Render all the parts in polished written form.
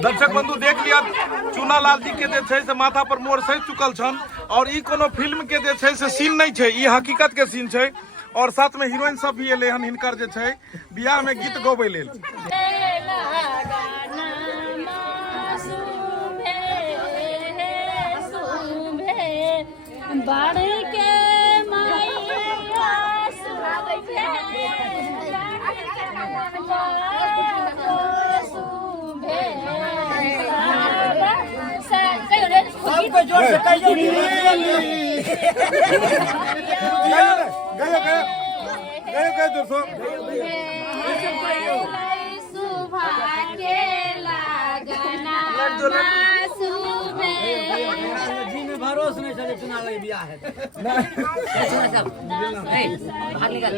दर्शक बंधु देख लिया चूना लाल जी के से माथा पर मोर सहि चुकल छन और ई कोनो फिल्म के से सीन नहीं है, ई हकीकत के सीन है। और साथ में हीरोइन सब भी एले हन हिनकर बियाह में गीत गबे लेल। जोर से कहियो जी में भरोसा नहीं चले चुना लगे बियाह है बाहर निकाल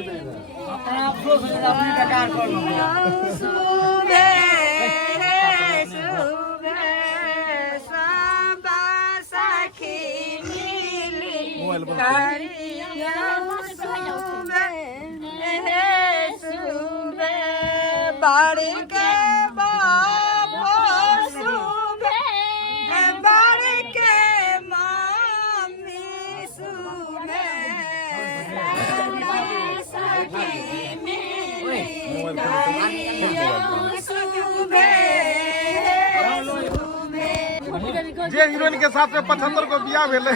अपना अफसोस है अपने कटार कर बाड़ी के बाबो सुबे बाड़ी के मामी सुबे सखी जे हीरोइन के साथ में 75 को बियाह भेले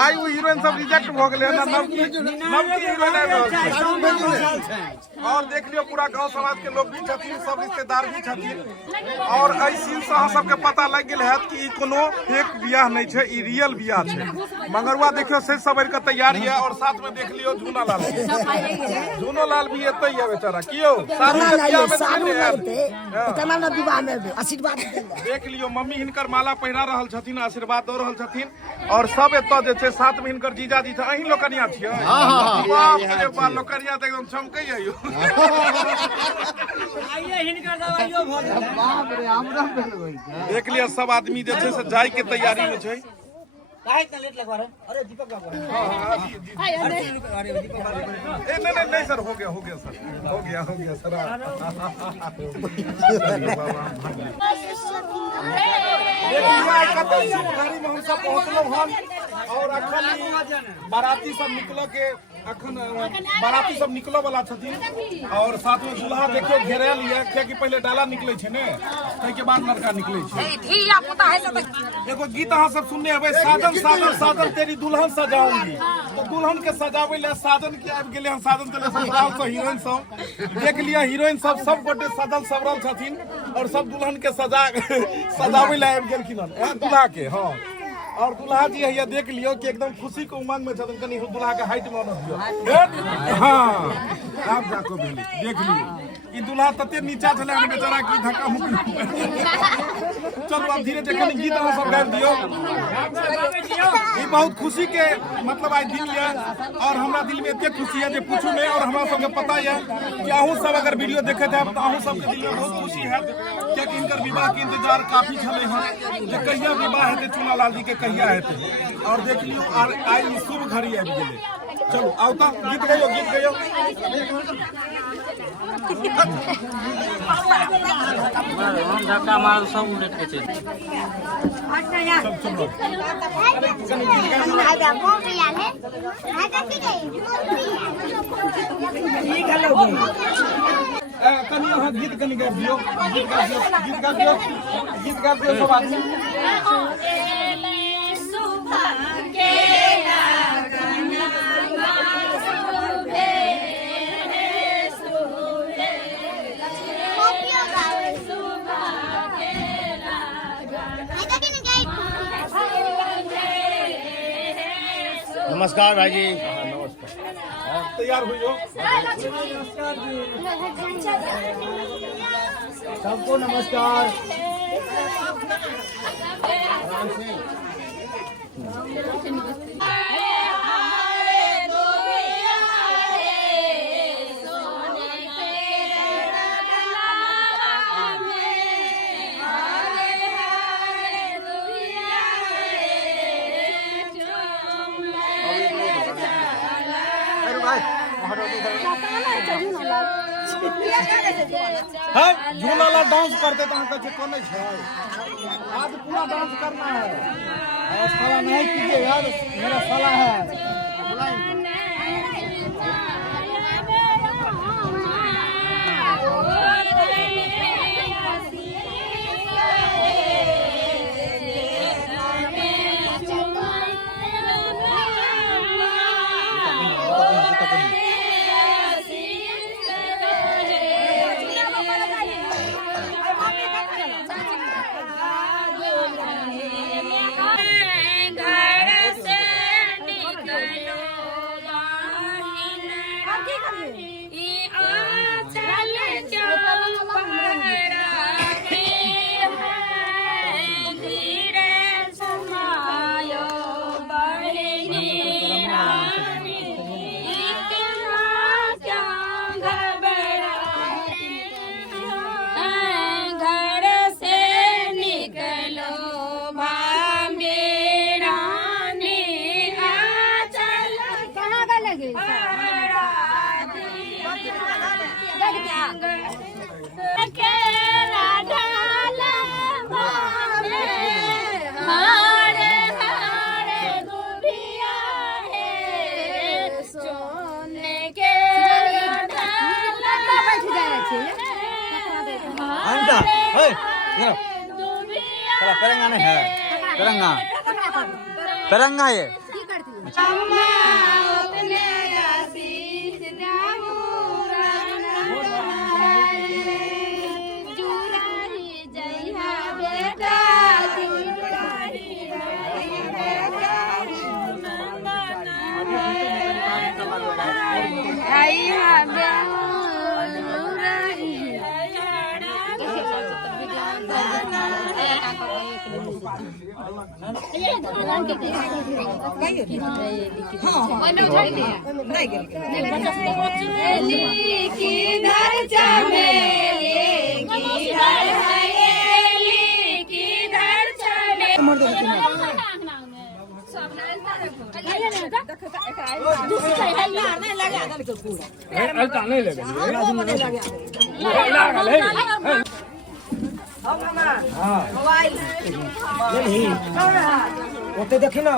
आई वो हीरोइन सब रिजेक्ट भ गेले ना नवकी हीरोइन आबि रहल छै। और देख लियो पूरा गांव समाज के लोग भी छथिन, सब रिश्तेदार भी छथिन और एहि सीन से अहाँ सबके पता लग गेल हैत कि ई कोनो फेक बियाह नहीं छै, ई रियल बियाह छै। मंगरुआ देखियो से सबर के तैयारी है और साथ में देख लियो झूना लाल भी एतै है बेचारा कियो सारू के बियाह में इतना ना विवाह में आशीर्वाद देख लियो मम्मी हिनकर माला पहिरा रहल छथिन, आशीर्वाद दऽ रहल छथिन और सब एतऽ जे छै साथ में हिनकर जीजाजी छै। अहीं लोकनिया छियै? बाप रे बाप लोकनिया तऽ एकदम चमकै है यो। आइए हिनकर दवाइयो भ गेल बाप रे हमरा भेल होई। देख लिया सब आदमी जे छै से जाय के तैयारी में छै। काहे इतना लेट लगवा रहे? अरे दीपक बाबू अरे दीपक बाबू नहीं सर हो गया सर हो गया सर। गाड़ी में हम सब पहुँचलो हन और अखन बाराती सब निकलो के बाराती सब निकलो वाला छथिन और साथ में दूल्हा देखियो घेरल है क्योंकि पहले डाला निकले छे ने तै के बाद लड़का निकले छे। एगो गीत अहाँ सब सुनने हेबै साजन साजन साजन तेरी दुल्हन सजाऊंगी, तो दुल्हन के सजावे ले साजन के आबि गेले हम साजन तले ससुराल से हीरोइन सब देख लिया हीरोइन सब गोटे सजल सवरल छथिन और सब दुल्हन के सजावे ले आबि गेलखिन हन दुल्हा के। हां और दुल्हा जी है देख लियो कि एकदम खुशी के उमंग में छथिन, कनी दुल्हा के हाइट में न दियो। हां आप जाको भेली देख लियो ई दुल्हा तते नीचा छले हम बेचारा की धक्का मुक्की। चलो अब धीरे धीरे कनी गीत अहाँ सब गाबि दियो। ई बहुत खुशी के मतलब आज दिन है और हमरा दिल में एते खुशी है जे पूछू नहीं। और हमरा सबके पता है कि अहूँ सब अगर वीडियो देखत है तो अहूँ सबके दिल में बहुत खुशी है कि इनकर विवाह के इंतजार काफी छले हैं जे कहिया विवाह हेतै चूना लाल जी के कहिया हेतै। और देख लियो आई शुभ घड़ी आबि गेलै। चलो आवता गीत गयो हम धक्का मार सब उलट के चल कनी अहाँ गीत कनी गाबि दियो सब आदमी। नमस्कार भाई जी। नमस्कार तैयार हुई हो? सबको नमस्कार। है झूला ला डांस करते तो हम कहते कोने छै आज पूरा डांस करना है और साला नहीं कीजिए यार मेरा साला है पेरंगा नहीं है पेरंगा पेरंगा ये ओते देखी ना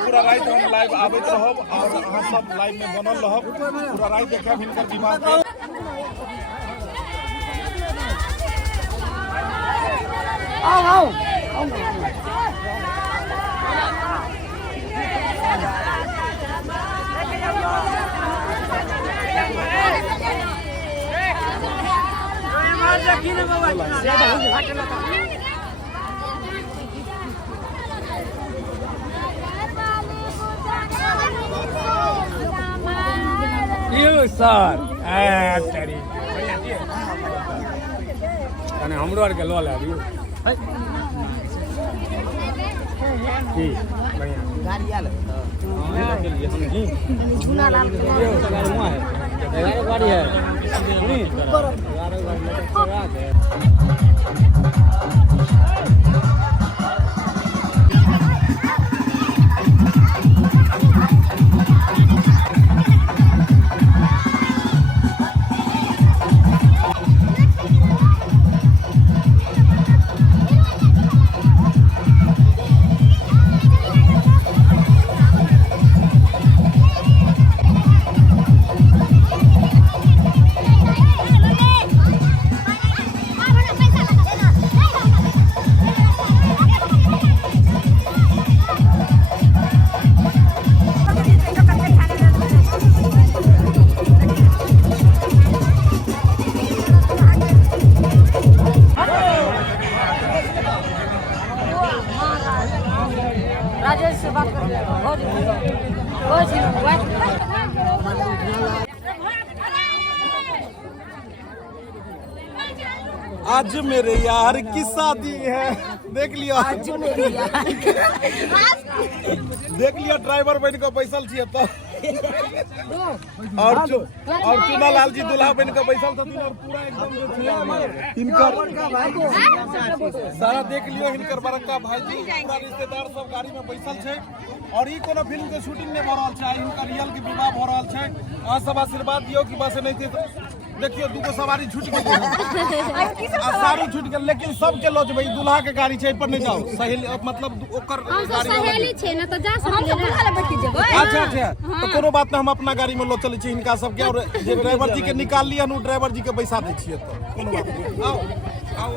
पूरा रात हम लाइव आबैत रहब और अहाँ सब लाइव में बनल रहब पूरा रात देखब हिनकर दिमाग में आओ सर हमरो आर के लऽ ले अभी गाड़ी आल गाड़ी है आज मेरे यार की शादी है। देख लिया देख लिया ड्राइवर बन के बैसल छिए तो और चुना लाल जी दूल्हा बन के बैसल छथिन और पूरा एकदम जे छै हिनकर सारा देख लियो हिनकर बड़का भाईजी पूरा रिश्तेदार सब गाड़ी में बैसल छै और ई कोनो फिल्म के शूटिंग नहीं भ रहल छै हिनकर रियल के विवाह भ रहल छै। अहाँ सब आशीर्वाद दियो कि बस नहीं देखियो दूगो सवारी छूट गेल सारू छूट गेल लेकिन सबके लो जेबै दूल्हा के गाड़ी छै पर नहीं जाओ सहेली मतलब ओकर गाड़ी सहेली छै ना तो जा सकले ना बैठ जेबै। अच्छा तो कोनो बात ना हम अपना गाड़ी में लो चलै छी हिनका सबके और जे ड्राइवर जी के निकाल लिया नु ड्राइवर जी के पैसा दै छियै तो कोनो बात नहीं। आओ आओ